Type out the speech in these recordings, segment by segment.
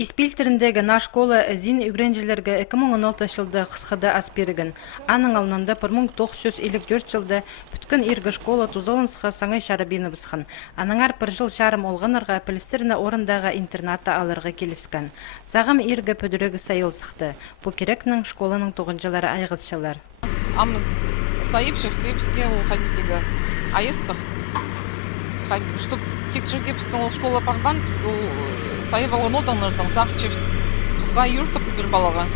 Испилтеріндегі на школа зин үйренжілерге 2016 жылды қысқыда аспирігін. Аның алнында 1954 жылды бүткін иргі школа тузолынсыға саңай шарабины бісқын. Аныңар бір жыл шарым олғанырға пілістеріні орындағы интерната алырға келіскен. Сағым иргі пөдірегі сайылсықты. Бұл керекнің школаның тоғынжылары айғызшылар. Амыз сайыпшып, сайыпске уходитега. Аестық. Чтоб тек жүргепістің ол школа парбан, сайып алған оданырдың сақ чепс. Бұзға юртып бір балаға.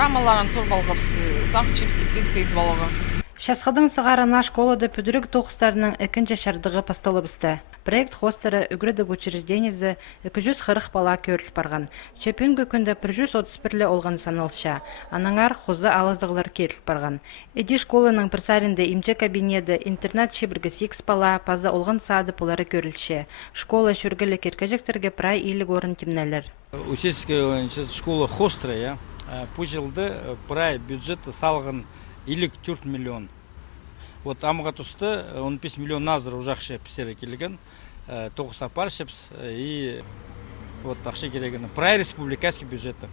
Рамаларын сұр балғапс, сақ чепс теплет сейд балаға. Шасқадың сығарына школада пөдірік тоқыстарының әкінче шардығы пасталы бісті. Проект хостері үгірдік учрежденізі 240 бала көріл барған. Чепінгі күнді 131 олған саналша. Анаңар хозы алызығылар керіл барған. Эди школаның пірсарінде имче кабинеті, интернат шебіргі 6 бала, паза олған сады полары көрілші. Школа шүргілі керкежектерге прай илік орын темнелер. Учительская школа хострая, пұжылды прай бюджеті салғын илік 4 миллион. Вот амға тұсты 15 миллион назыр ұжақшы пісері келген, 9 апар шепс и вот ақшы кереген. Прай республикаский бюджеті.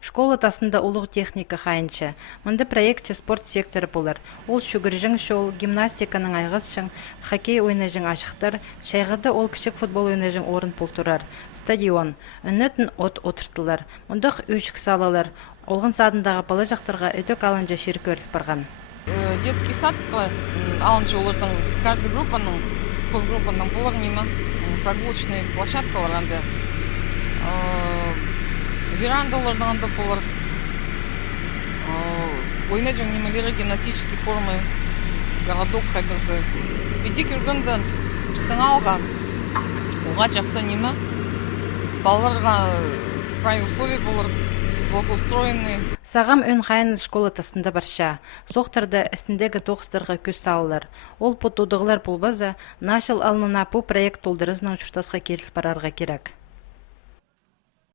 Школа тасында улық техника қайыншы. Мұнды проектче спорт секторы болар. Ол шүгіржің шол, гимнастиканың айғызшың, хоккей ойнажың ашықтар, шайғыды ол кішік футбол ойнажың орын пұлтырар. Стадион, үннетін от отыртылар. Мұндық өшік салалар. Олғын садындағы бала жақтарға өтік алынжа шерік өріліп барған. Детский сад алынжа олардың каждый группаның, постгруппаның болар мимо. Прогулочный площадка оларында. Веранда олардың анда болар. Ойнажың немелері гимнастические формы, городок қайдырды. Бедек үргінді біздің алға оға жақсы немі. Балаларға прай условия болар. Благоустроенный. Сағам өн қайын школа тасында барша. Соқтарды әстіндегі тоқыстарға көз салылар. Ол потудығылар болбаза, нашыл алынына бұл проект толдырызның ұшыртасқа керіл барарға керек.